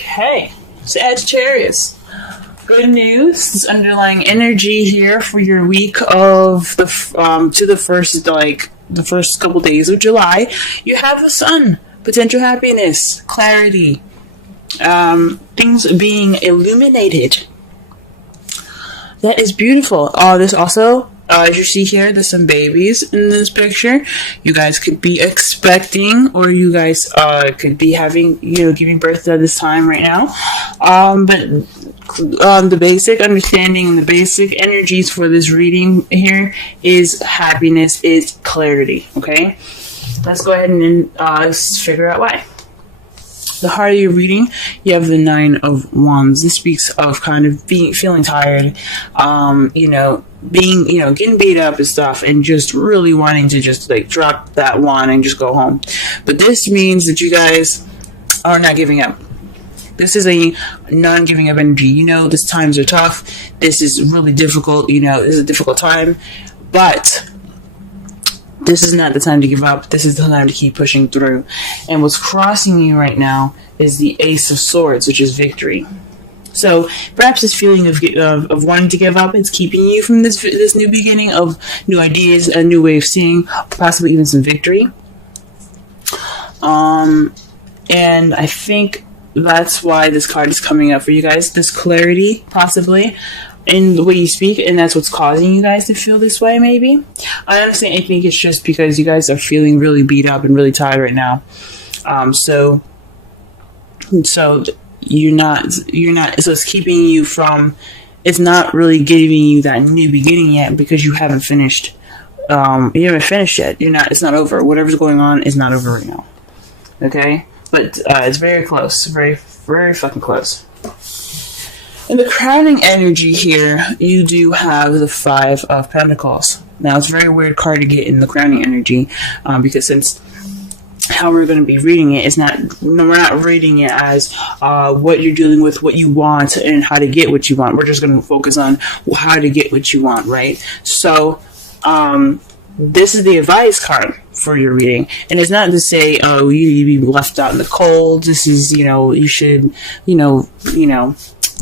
Okay, Sagittarius. Good news. This underlying energy here for your week of the to the first couple days of July. You have the Sun, potential happiness, clarity, things being illuminated. That is beautiful. This also, as you see here, there's some babies in this picture. You guys could be expecting, or you guys could be having, giving birth at this time right now. But the basic understanding and the basic energies for this reading here is happiness, is clarity. Okay, let's go ahead and figure out why. The heart of your reading, you have the Nine of Wands. This speaks of kind of feeling tired, getting beat up and stuff, and just really wanting to just drop that wand and just go home. But this means that you guys are not giving up. This is a non-giving up energy. These times are tough. This is really difficult. This is a difficult time, but this is not the time to give up. This is the time to keep pushing through. And what's crossing you right now is the Ace of Swords, which is victory. So perhaps this feeling of wanting to give up is keeping you from this new beginning of new ideas, a new way of seeing, possibly even some victory. And I think that's why this card is coming up for you guys. This clarity, possibly, in the way you speak, and that's what's causing you guys to feel this way, maybe. I think it's just because you guys are feeling really beat up and really tired right now. So you're not, so it's keeping you from, it's not really giving you that new beginning yet, because you haven't finished, yet. It's not over. Whatever's going on is not over right now. Okay? But it's very close. Very, very fucking close. In the crowning energy here, you do have the Five of Pentacles. Now, it's a very weird card to get in the crowning energy, because since how we're going to be reading it, we're not reading it as what you're dealing with, what you want, and how to get what you want. We're just going to focus on how to get what you want, right? So, this is the advice card for your reading, and it's not to say, you be left out in the cold. This is, you should,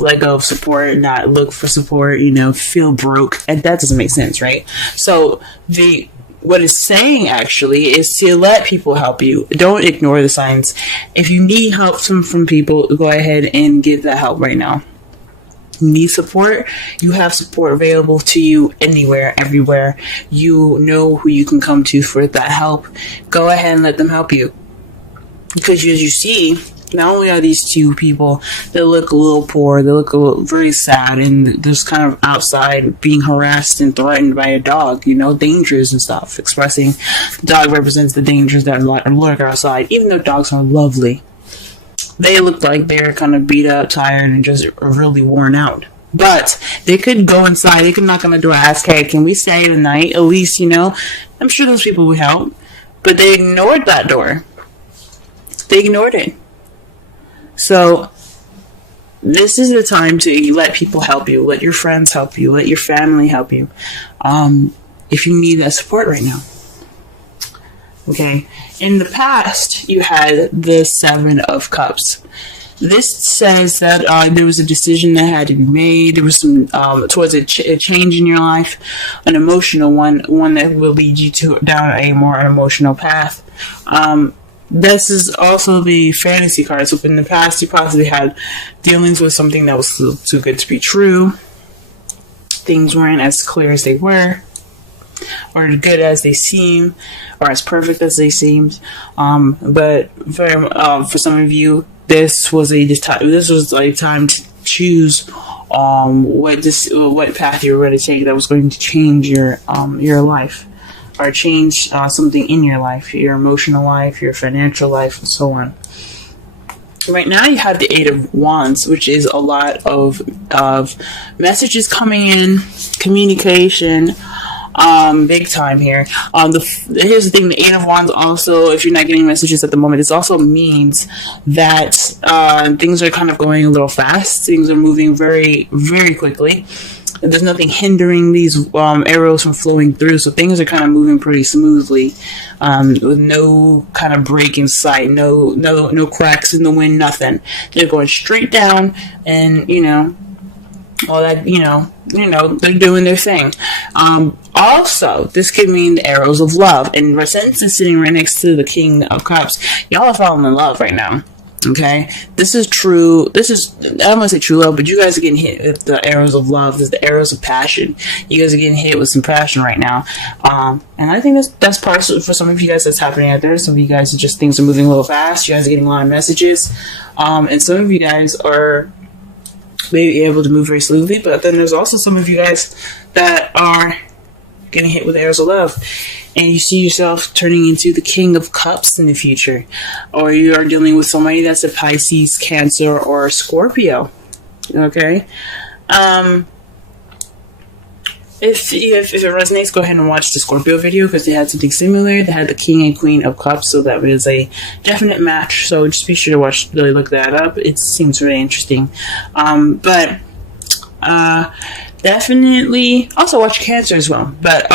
let go of support, not look for support, feel broke, and that doesn't make sense, right? So what it's saying actually is to let people help you. Don't ignore the signs. If you need help from people, go ahead and get that help right now. You need support, you have support available to you anywhere, everywhere. You know who you can come to for that help. Go ahead and let them help you. Because as you see, not only are these two people that look a little poor, they look very sad, and just kind of outside being harassed and threatened by a dog, dangers and stuff. Expressing, the dog represents the dangers that lurk outside, even though dogs are lovely. They look like they're kind of beat up, tired, and just really worn out. But they could go inside, they could knock on the door, ask, hey, can we stay the night? At least, I'm sure those people would help. But they ignored that door. They ignored it. So, this is the time to let people help you. Let your friends help you. Let your family help you. If you need that support right now. Okay. In the past, you had the Seven of Cups. This says that there was a decision that had to be made. There was some towards a change in your life, an emotional one that will lead you down a more emotional path. This is also the fantasy card. So in the past, you possibly had dealings with something that was too good to be true. Things weren't as clear as they were, or as good as they seem, or as perfect as they seemed. But for some of you, this was a time to choose what path you were going to take that was going to change your life, or change something in your life, your emotional life, your financial life, and so on. Right now you have the Eight of Wands, which is a lot of messages coming in, communication, big time here. Here's the thing, the Eight of Wands also, if you're not getting messages at the moment, this also means that things are kind of going a little fast. Things are moving very, very quickly. There's nothing hindering these arrows from flowing through, so things are kind of moving pretty smoothly, with no kind of break in sight, no cracks in the wind, nothing. They're going straight down, and all that, they're doing their thing. Also, this could mean the arrows of love, and since it's sitting right next to the King of Cups, y'all are falling in love right now. Okay, this is true. I don't want to say true love, but you guys are getting hit with the arrows of love. There's the arrows of passion. You guys are getting hit with some passion right now. And I think that's partially for some of you guys that's happening out there. Some of you guys are just, things are moving a little fast. You guys are getting a lot of messages. And some of you guys are maybe able to move very smoothly, but then there's also some of you guys that are getting hit with arrows of love, and you see yourself turning into the King of Cups in the future, or you are dealing with somebody that's a Pisces, Cancer, or a Scorpio. Okay, if it resonates, go ahead and watch the Scorpio video, because they had something similar. They had the King and Queen of Cups, so that was a definite match. So just be sure to really look that up. It seems really interesting. But definitely also watch Cancer as well. But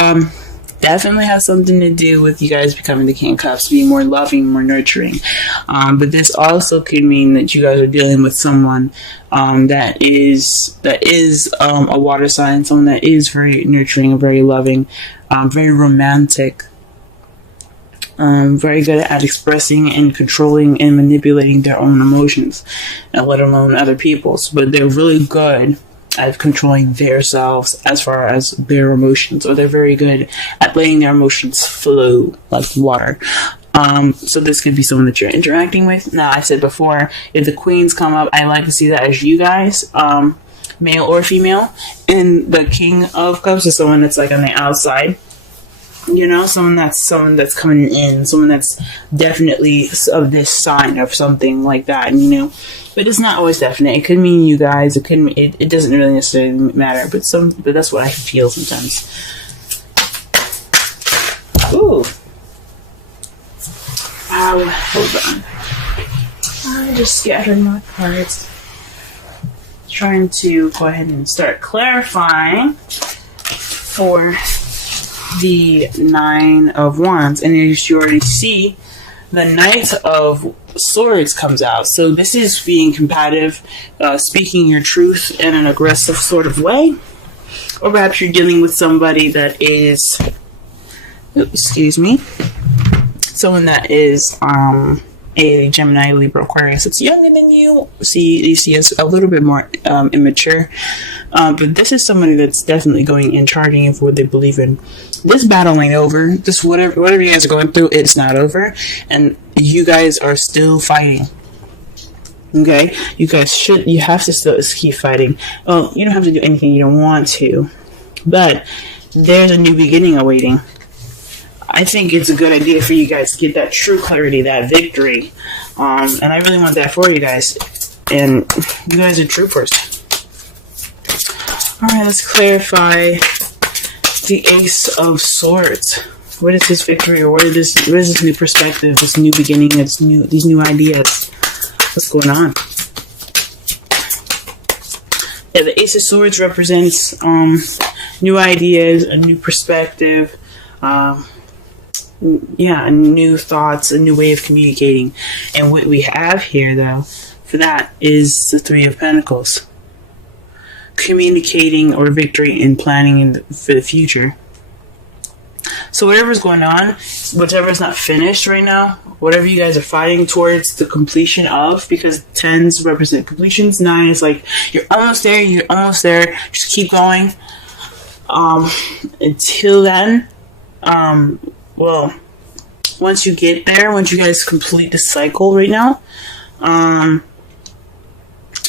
definitely has something to do with you guys becoming the King of Cups, being more loving, more nurturing. But this also could mean that you guys are dealing with someone that is a water sign, someone that is very nurturing, very loving, very romantic, very good at expressing and controlling and manipulating their own emotions, and let alone other people's. But they're really good at controlling themselves as far as their emotions, or they're very good at letting their emotions flow like water. So this could be someone that you're interacting with. Now, I said before, if the queens come up, I like to see that as you guys, male or female, and the King of Cups is someone that's like on the outside. Someone that's coming in, someone that's definitely of this sign or something like that, But it's not always definite. It could mean you guys. It could mean, it doesn't really necessarily matter. But that's what I feel sometimes. Ooh. Hold on. I just scattered my cards. Trying to go ahead and start clarifying for the Nine of Wands, and as you already see, the Knight of Swords comes out. So this is being combative, speaking your truth in an aggressive sort of way, or perhaps you're dealing with somebody that is, someone that is a Gemini, Libra, Aquarius. It's younger than you. You see us a little bit more immature, but this is somebody that's definitely going and charging in for what they believe in. This battle ain't over. This whatever you guys are going through, it's not over, and you guys are still fighting. Okay, you have to still keep fighting. Well, you don't have to do anything you don't want to, but there's a new beginning awaiting. I think it's a good idea for you guys to get that true clarity, that victory. And I really want that for you guys. And you guys are troopers. Alright, let's clarify the Ace of Swords. What is this victory, or what is this new perspective, this new beginning, these new ideas? What's going on? Yeah, the Ace of Swords represents new ideas, a new perspective, new thoughts, a new way of communicating. And what we have here, though, for that is the Three of Pentacles. Communicating or victory and planning for the future. So whatever's going on, whatever's not finished right now, whatever you guys are fighting towards the completion of, because 10s represent completions, 9 is like, you're almost there, just keep going. Until then, once you get there, once you guys complete the cycle right now,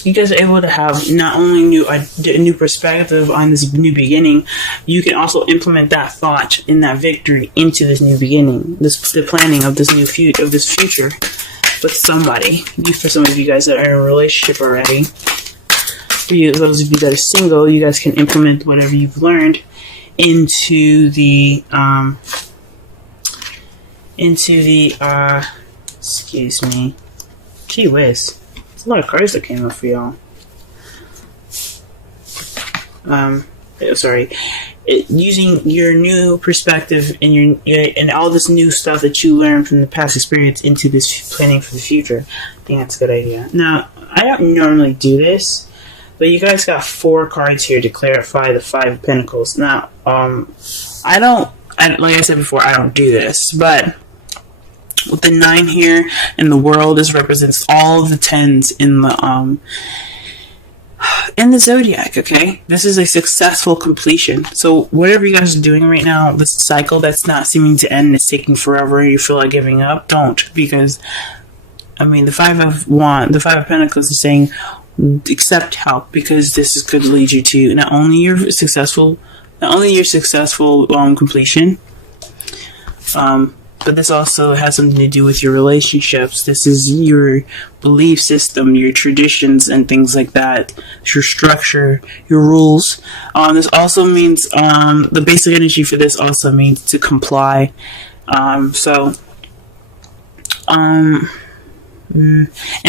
you guys are able to have not only a new perspective on this new beginning, you can also implement that thought in that victory into this new beginning, the planning of this new future, with somebody. For some of you guys that are in a relationship already, for you, those of you that are single, you guys can implement whatever you've learned into the excuse me. Gee whiz. There's a lot of cards that came up for y'all. using your new perspective and and all this new stuff that you learned from the past experience into this planning for the future. I think that's a good idea. Now, I don't normally do this, but you guys got 4 cards here to clarify the 5 of Pentacles. Now, like I said before, I don't do this, but with the 9 here in the world, this represents all of the 10s in the zodiac. Okay, this is a successful completion. So whatever you guys are doing right now, this cycle that's not seeming to end, it's taking forever, and you feel like giving up, don't, because the 5 of Pentacles is saying accept help, because this is going to lead you to not only your successful completion, but this also has something to do with your relationships. This is your belief system, your traditions, and things like that. Your structure, your rules. This also means, the basic energy for this also means to comply. And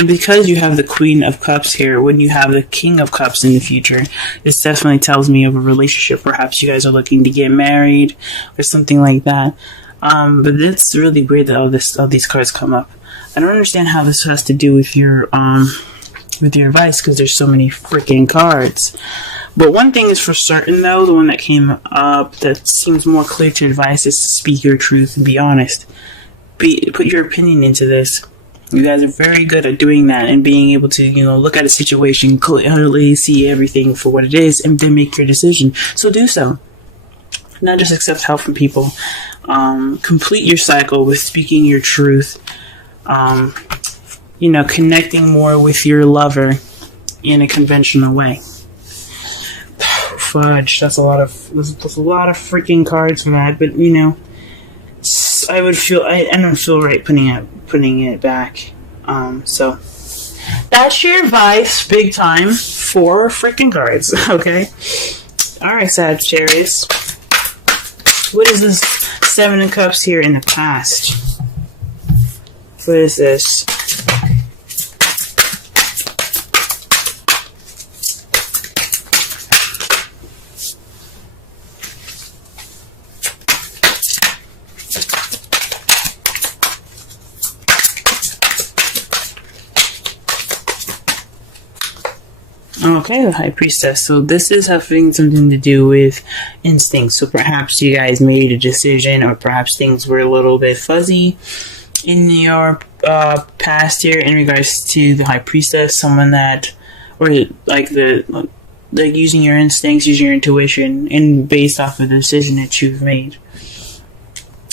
because you have the Queen of Cups here, when you have the King of Cups in the future, this definitely tells me of a relationship. Perhaps you guys are looking to get married or something like that. But it's really weird that all these cards come up. I don't understand how this has to do with your advice, because there's so many freaking cards. But one thing is for certain, though, the one that came up that seems more clear to advice is to speak your truth and be honest. Put your opinion into this. You guys are very good at doing that and being able to, look at a situation clearly, see everything for what it is, and then make your decision. So do so. Not just accept help from people. Complete your cycle with speaking your truth. Connecting more with your lover in a conventional way. Fudge, that's a lot of freaking cards for that. But I don't feel right putting it back. So that's your advice, big time, 4 freaking cards. Okay. All right, Sagittarius. What is this 7 of Cups here in the past? What is this? Okay, the High Priestess. So this is having something to do with instincts. So perhaps you guys made a decision, or perhaps things were a little bit fuzzy in your past here in regards to the High Priestess. Someone that, or like using your instincts, using your intuition, and based off of the decision that you've made.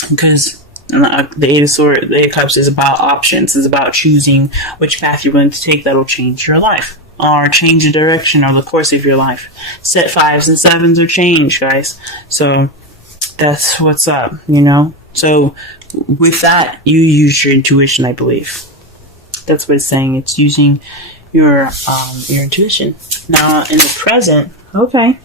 Because the Eight of Cups is about options. It's about choosing which path you're going to take that'll change your life, or change the direction or the course of your life. Set 5s and 7s or change, guys. So that's what's up, So with that, you use your intuition, I believe. That's what it's saying. It's using your intuition. Now in the present, okay,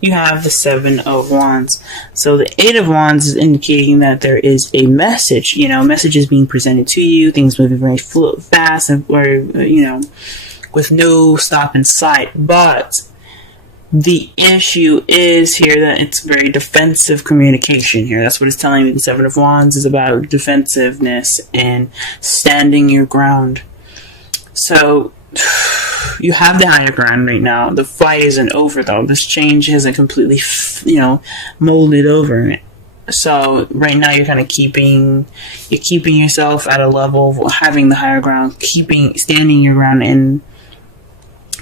you have the 7 of Wands. So the 8 of Wands is indicating that there is a message. Messages being presented to you, things moving very fast, or with no stop in sight. But the issue is here that it's very defensive communication here. That's what it's telling me. The 7 of Wands is about defensiveness and standing your ground. So you have the higher ground right now. The fight isn't over, though. This change hasn't completely, molded over. So right now you're kind of keeping yourself at a level of having the higher ground, standing your ground, and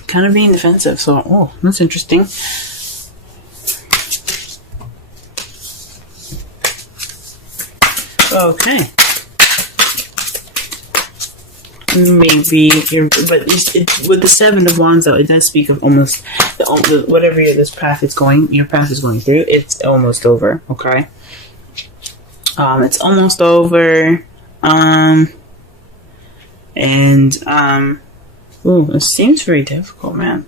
kind of being defensive. So, that's interesting. Okay. Maybe with the 7 of Wands, though, it does speak of almost whatever your path is going through. It's almost over. Okay, it's almost over. It seems very difficult, man.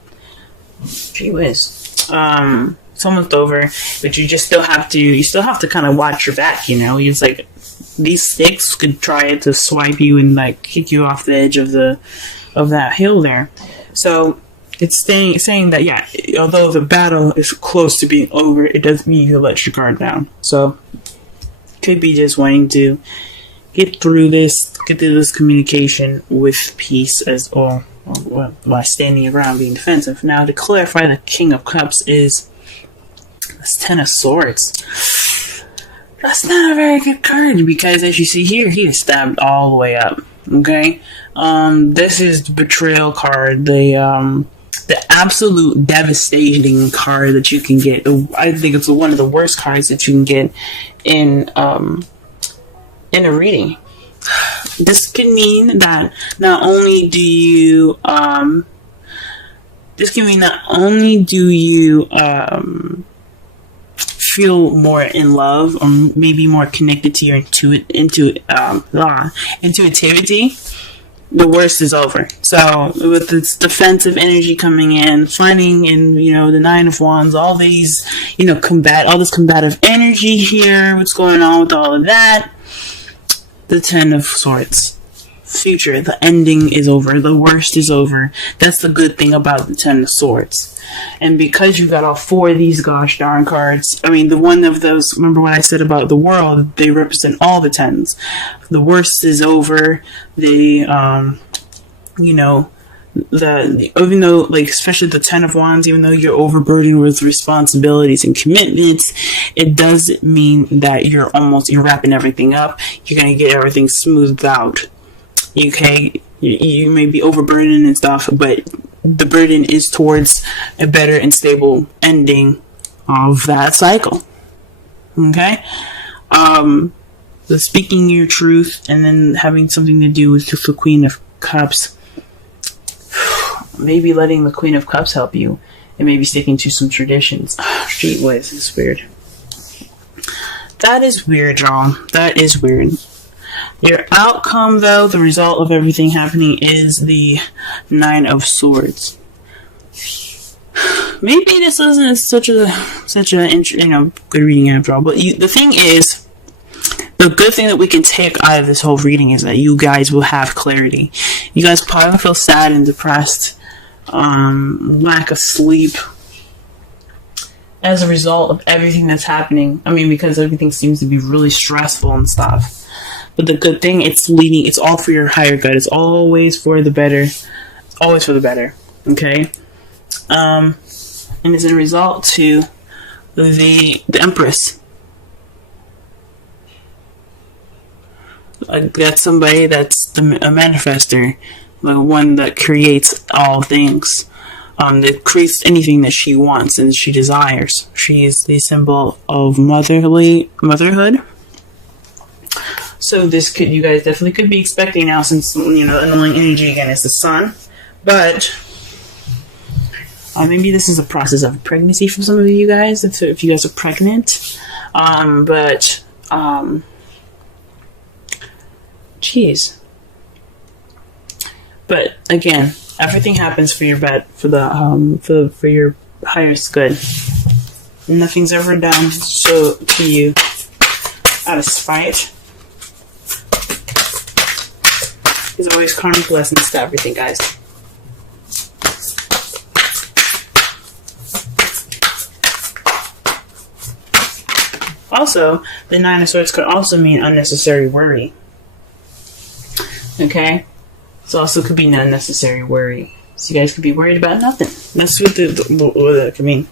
Gee whiz. It's almost over, but you still have to kind of watch your back. It's like these sticks could try to swipe you and kick you off the edge of that hill there. So It's saying that, yeah, although the battle is close to being over, it doesn't mean you let your guard down. So, could be just wanting to get through this communication with peace as well, by standing your ground, being defensive. Now, to clarify, the King of Cups is this Ten of Swords. That's not a very good card, because as you see here, he is stabbed all the way up. Okay? This is the betrayal card, the absolute devastating card that you can get. I think it's one of the worst cards that you can get in a reading. This can mean that not only do you feel more in love, or maybe more connected to your intuitivity, the worst is over. So with this defensive energy coming in, finding in, the Nine of Wands, all these, all this combative energy here, what's going on with all of that, the Ten of Swords. Future, the ending is over, the worst is over. That's the good thing about the Ten of Swords. And because you got all four of these gosh darn cards, the one of those, remember what I said about the world, they represent all the tens. The worst is over. They, even though, especially the Ten of Wands, even though you're overburdened with responsibilities and commitments, it doesn't mean that you're wrapping everything up. You're going to get everything smoothed out. Okay? You may be overburdened and stuff, but the burden is towards a better and stable ending of that cycle. Okay? The speaking your truth and then having something to do with the Queen of Cups. Maybe letting the Queen of Cups help you, and maybe sticking to some traditions. Gee whiz, it's weird. That is weird, y'all. That is weird. Your outcome, though, the result of everything happening, is the Nine of Swords. Maybe this isn't such a good reading after all, but the thing is, the good thing that we can take out of this whole reading is that you guys will have clarity. You guys probably feel sad and depressed, lack of sleep, as a result of everything that's happening. Because everything seems to be really stressful and stuff. But the good thing, it's all for your higher good. It's always for the better. It's always for the better. Okay? And it's a result to the Empress. That's somebody that's a manifester. The one that creates all things. That creates anything that she wants and she desires. She is the symbol of motherhood. So you guys definitely could be expecting now, since, the annoying energy again is the Sun. But maybe this is a process of pregnancy for some of you guys, if you guys are pregnant. Jeez. But again, everything happens for your for your highest good. Nothing's ever done to you out of spite. There's always karmic lessons to everything, guys. Also, the Nine of Swords could also mean unnecessary worry. Okay? It also could be unnecessary worry. So you guys could be worried about nothing. That's what that could mean.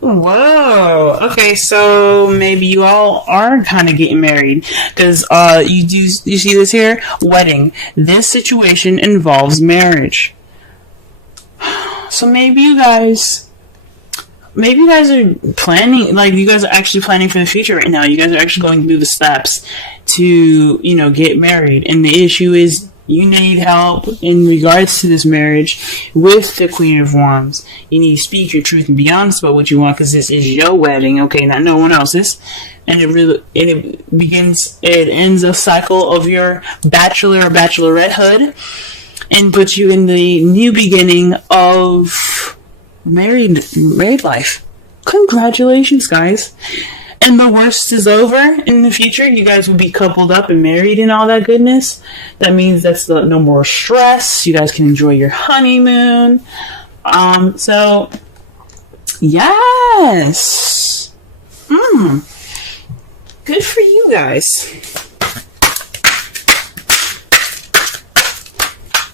Whoa. Okay, so maybe you all are kind of getting married, because you see this here? Wedding. This situation involves marriage. So maybe you guys are planning, you guys are actually planning for the future right now. You guys are actually going through the steps to, get married. And the issue is, you need help in regards to this marriage with the Queen of Wands. You need to speak your truth and be honest about what you want, because this is your wedding, okay, not no one else's. And it ends a cycle of your bachelor or bachelorettehood and puts you in the new beginning of married life. Congratulations, guys. And the worst is over. In the future, you guys will be coupled up and married and all that goodness. That means that's no more stress. You guys can enjoy your honeymoon. So yes. Good for you guys.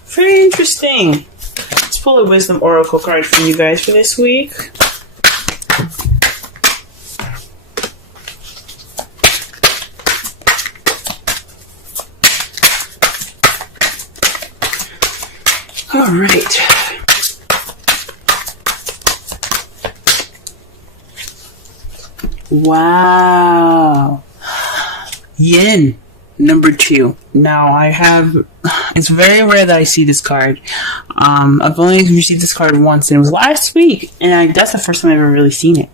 Very interesting. Let's pull a wisdom oracle card for you guys for this week. All right. Wow. Yin, number 2. Now, it's very rare that I see this card. I've only received this card once, and it was last week, and that's the first time I've ever really seen it.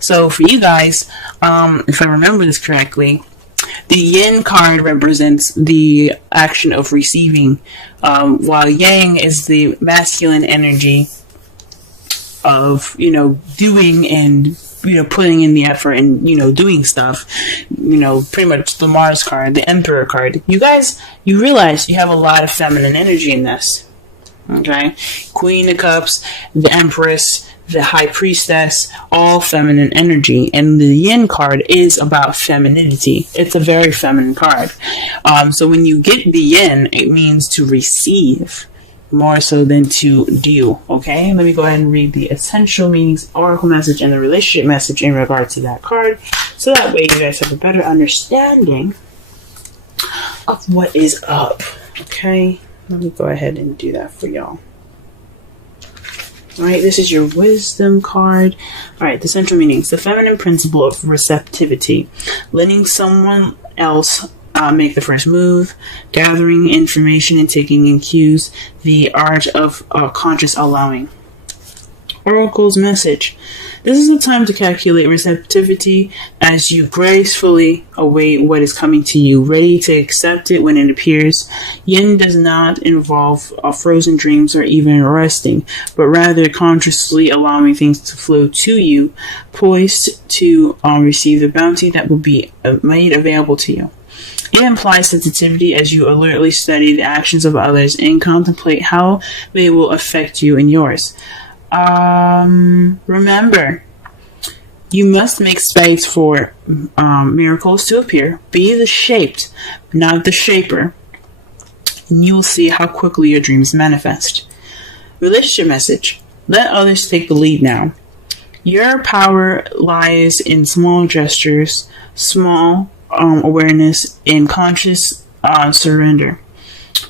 So, for you guys, if I remember this correctly, the Yin card represents the action of receiving, while Yang is the masculine energy of, doing and putting in the effort and, doing stuff. Pretty much the Mars card, the Emperor card. You guys, you realize you have a lot of feminine energy in this. Okay? Queen of Cups, the Empress, the High Priestess, all feminine energy. And the Yin card is about femininity. It's a very feminine card. So when you get the Yin, it means to receive more so than to do. Okay, let me go ahead and read the essential meanings, oracle message, and the relationship message in regard to that card, so that way you guys have a better understanding of what is up. Okay, let me go ahead and do that for y'all. Alright, this is your wisdom card. Alright, the central meanings: the feminine principle of receptivity, letting someone else make the first move, gathering information and taking in cues, the art of conscious allowing. Oracle's message: this is the time to calculate receptivity as you gracefully await what is coming to you, ready to accept it when it appears. Yin does not involve frozen dreams or even resting, but rather consciously allowing things to flow to you, poised to receive the bounty that will be made available to you. It implies sensitivity as you alertly study the actions of others and contemplate how they will affect you and yours. Remember, you must make space for miracles to appear. Be the shaped, not the shaper, and you will see how quickly your dreams manifest. Relationship message: let others take the lead now. Your power lies in small gestures, small awareness, and conscious surrender.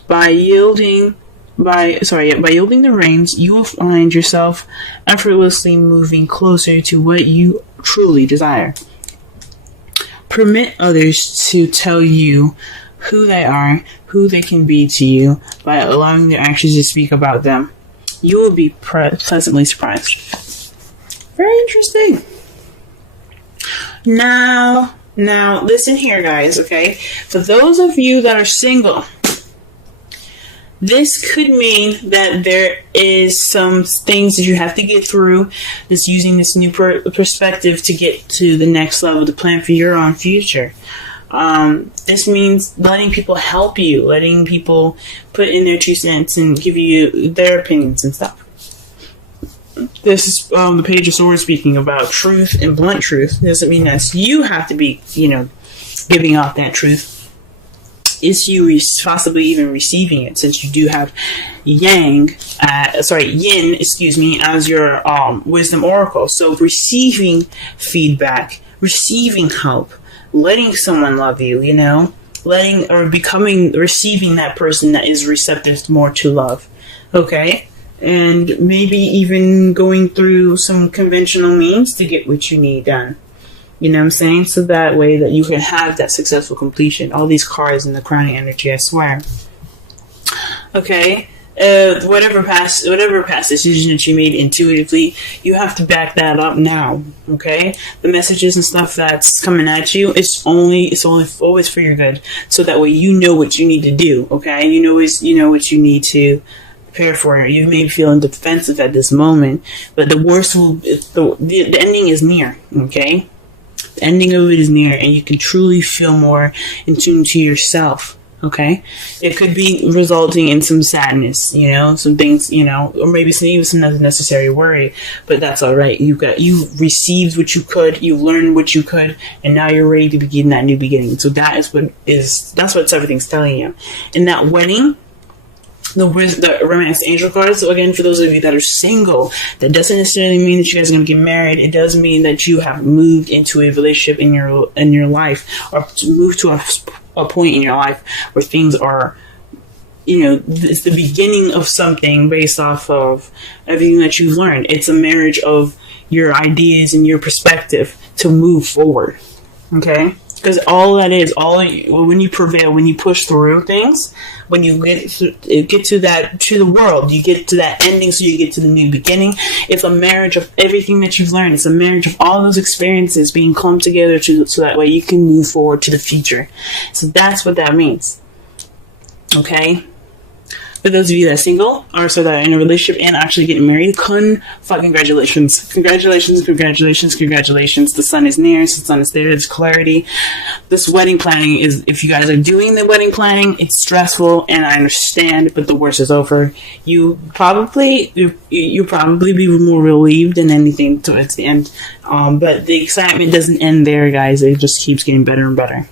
By yielding the reins, you will find yourself effortlessly moving closer to what you truly desire. Permit others to tell you who they are, who they can be to you, by allowing their actions to speak about them. You will be pleasantly surprised. Very interesting. Now, listen here, guys, okay? For those of you that are single, this could mean that there is some things that you have to get through. That's using this new perspective to get to the next level, to plan for your own future. This means letting people help you, letting people put in their 2 cents and give you their opinions and stuff. This is the Page of Swords speaking about truth and blunt truth. It doesn't mean that you have to be, giving out that truth. It's you possibly even receiving it, since you do have Yin, as your wisdom oracle. So receiving feedback, receiving help, letting someone love you, receiving that person that is receptive more to love. Okay? And maybe even going through some conventional means to get what you need done. You know what I'm saying? So that way that you can have that successful completion. All these cards in the crowning energy, I swear. Okay? Whatever past decision that you made intuitively, you have to back that up now. Okay? The messages and stuff that's coming at you, it's always for your good. So that way you know what you need to do. Okay? You know what you need to prepare for. You may be feeling defensive at this moment, but the worst the ending is near. Okay? The ending of it is near, and you can truly feel more in tune to yourself. Okay, it could be resulting in some sadness, you know, some things, you know, or maybe even some unnecessary worry. But that's all right. You received what you could, you learned what you could, and now you're ready to begin that new beginning. So that's what everything's telling you. In that wedding, the romance angel cards. So again, for those of you that are single, that doesn't necessarily mean that you guys are going to get married. It does mean that you have moved into a relationship in your life, or moved to a point in your life where things are, you know, it's the beginning of something based off of everything that you've learned. It's a marriage of your ideas and your perspective to move forward. Okay? Because all that is, when you prevail, when you push through things, when you get to the world, you get to that ending, so you get to the new beginning. It's a marriage of everything that you've learned. It's a marriage of all those experiences being clumped together so that way you can move forward to the future. So that's what that means. Okay? For those of you that are single, or so that are in a relationship and actually getting married, congratulations. Congratulations. The sun is near, the sun is there, there's clarity. This wedding planning is, if you guys are doing the wedding planning, it's stressful, and I understand, but the worst is over. You probably be more relieved than anything towards the end. But the excitement doesn't end there, guys. It just keeps getting better and better.